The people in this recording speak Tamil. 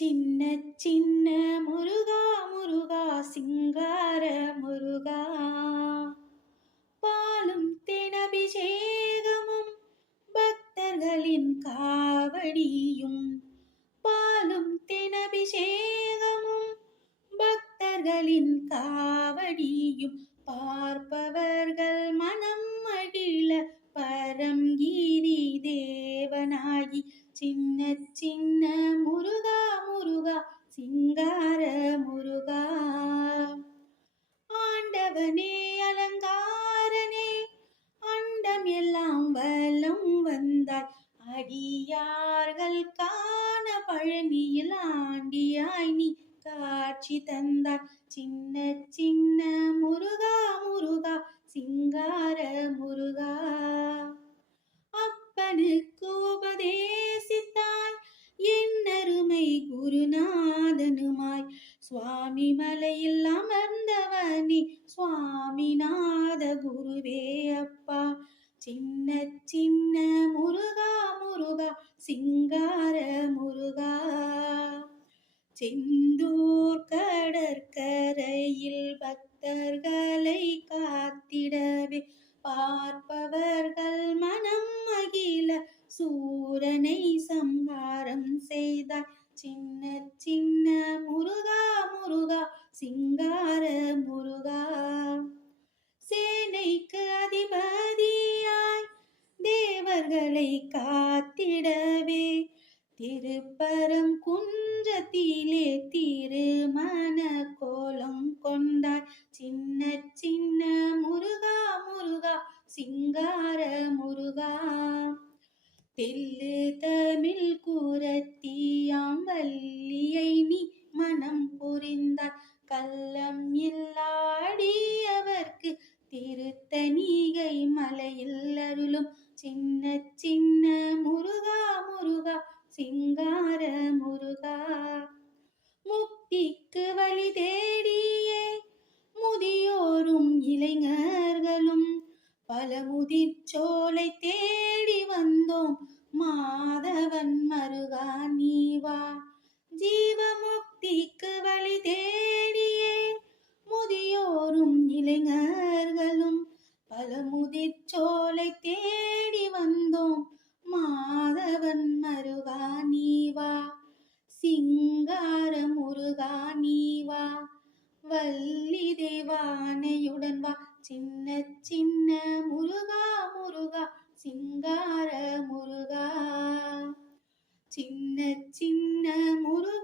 சின்ன சின்ன முருகா முருகா சிங்கார முருகா. பாலும் தேனபிஷேகமும் பக்தர்களின் காவடியும் பாலும் தேனபிஷேகமும் பக்தர்களின் காவடியும் பார்ப்பவர்கள் மன அடியார்கள் காண பழனியில் ஆண்டியாய் நீ காட்சி தந்தார். சின்ன சின்ன முருகா முருகா சிங்கார முருகா. அப்பனுக்கு உபதேசித்தாய் என்னருமை குருநாதனுமாய். சுவாமி மலையில் அமர்ந்தவனி சுவாமிநாத குருவே அப்பா. சின்ன சின்ன முருகா சிங்கார முருகா செந்தூர் கடற்கரையில் பக்தர்களை காத்திடவே பார்ப்பவர்கள் மனம் மகிழ சூரனை சம்ஹாரம் செய்தார். சின்ன சின்ன முருகா முருகா சிங்கார முருகா தேவர்களை காத்திடவே திருப்பரம் குன்றத்திலே திருமண கோலம் கொண்டாய் சின்ன சின்ன முருகா முருகா சிங்கார முருகா. தெல்லு தமிழ் கூரத்தியாம் வள்ளியை நீ மனம் புரிந்தார். கள்ளம் இல்லாடியவர்க்கு திருத்தணிகை மலை சின்ன முருகா முருகா சிங்கார முருகா. முக்திக்கு வழி தேடியே முதியோரும் இளைஞர்களும் பல முதிர்ச்சோலை தேடி வந்தோம். மாதவன் மருகா நீவா ஜீவ முக்திக்கு வழி தேடியே முதியோரும் இளைஞர்களும் பல முதிர் சிங்கார முருகா நீவா வள்ளி தேவானையுடன் வா. சின்ன சின்ன முருகா முருகா சிங்கார முருகா சின்ன சின்ன முருகா